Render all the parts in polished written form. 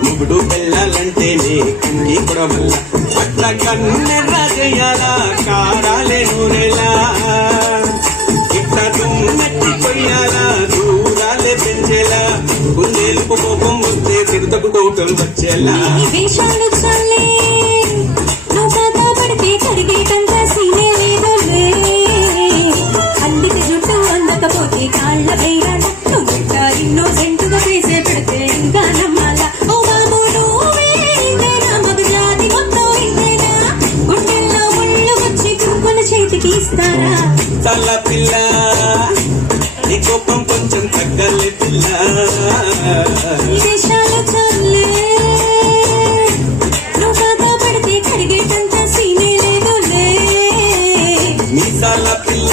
ముగుడు వెళ్ళాలంటేనే కుంగి కొడవల్ల అట్లా కన్నెర్ర చేయాలా కారాలే నూనెలా ఇట్లా దుమ్మెత్తి కొయ్యాలా దూరాలే పెంచేలా కుందేలుపు కోపం వస్తే తిరుతకు కోపం వచ్చేలా అందుకే జుట్టు అందకపోతే కాళ్ళ వేయాల ఇన్నోసెంటుగా వేసే పెడితే ఇంకా నమ్మాల ఓ బాబు నువ్వేనా మగ జాతి మొత్తం ఇంతేనా గుండెల్లో ముళ్ళు వచ్చి కుక్కల చేతికి ఇస్తారా చల్ల పిల్ల నీ కోపం కొంచెం తగ్గలే పిల్ల దేశాలు చల్లే నువ్వు కాకా పడితే కడిగేటంత సీనే లేదులే మీసాల పిల్ల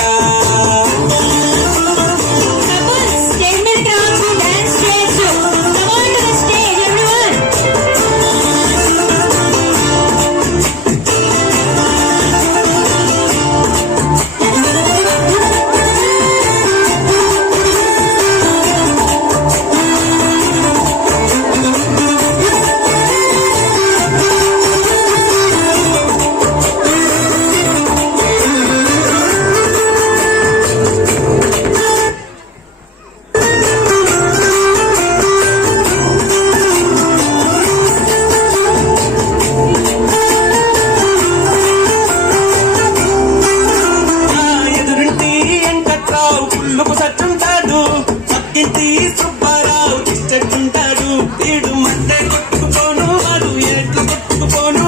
పక్కింటి సుబ్బారావు ఇష్టంటాడు వీడు మధ్య కొట్టుకుపోను వాడు ఎట్లు కొట్టుకుపోను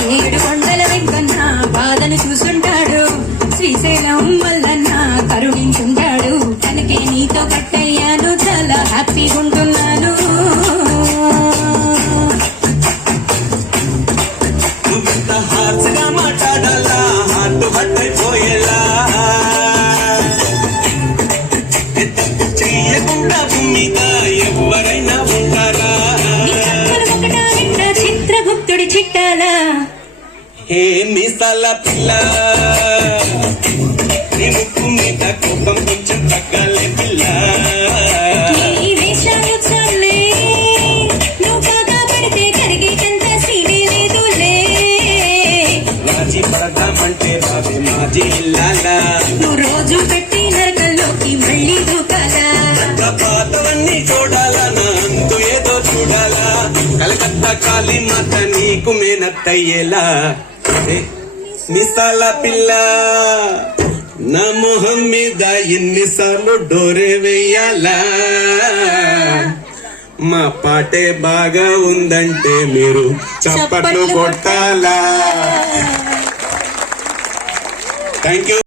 7 కొండల వెంకన్న బాధను చూసుంటాడు శ్రీశైలం వల్లన్న కరుణించుంటాడు తనకే నీతో కట్టయ్యాను చాలా హ్యాపీగా ఉంటున్నాను నువ్వెంత హార్స్గా మాట్లాడాలా హార్ట్ పట్టైపోయేలా చెయ్యకుండా భూమిద ఎవరైనా ఉంటారా చిత్రగుప్తుడి చిట్టాలా హే మీసాల పిల్ల నీ ముక్కు మీద కోపం కొంచెం తగ్గాలే పిల్ల ఈ వేషాలు చాలే నువ్వు కాకా పడితే కరిగేటంత సీనే లేదులే రాజీ పడదామంటే బాబే మాజీ ఇల్లాలా నువ్వు రోజు పెట్టి నరకల్లోకి మళ్ళీ దూకాలా పాతవన్నీ చూడాలా నా అంతు ఏదో చూడాలా కలకత్తా కాళీ మాత నీకు మేనత్తయ్యేలా మిసాల పిల్ల నా మొహం మీద ఎన్నిసార్లు డోరే వెయ్యాలా మా పాటే బాగా ఉందంటే మీరు చప్పట్లు కొట్టాలా థ్యాంక్ యూ.